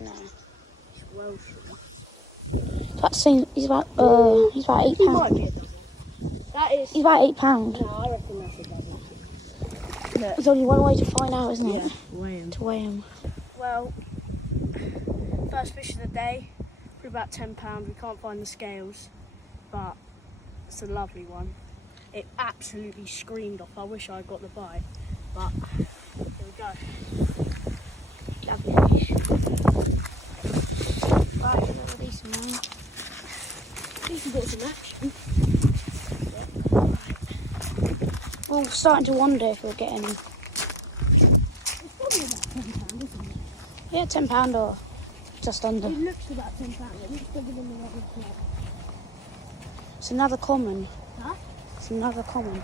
No. It's Welsh. He's about £8. He might be a double. That is. He's about £8. No, I reckon that's a double. Look. There's only one way to find out, isn't it? Yeah, weigh him. To weigh him. Well, first fish of the day, for about £10. We can't find the scales, but it's a lovely one. It absolutely screamed off. I wish I got the bite, but here we go. Lovely fish. Right, we'll release him now. Decent bits of action. We're starting to wonder if we're getting him. It's probably about £10, isn't it? Yeah, £10 or just under. It looks about £10. It looks bigger than the other club. It's another common. Huh? It's another common. Yeah.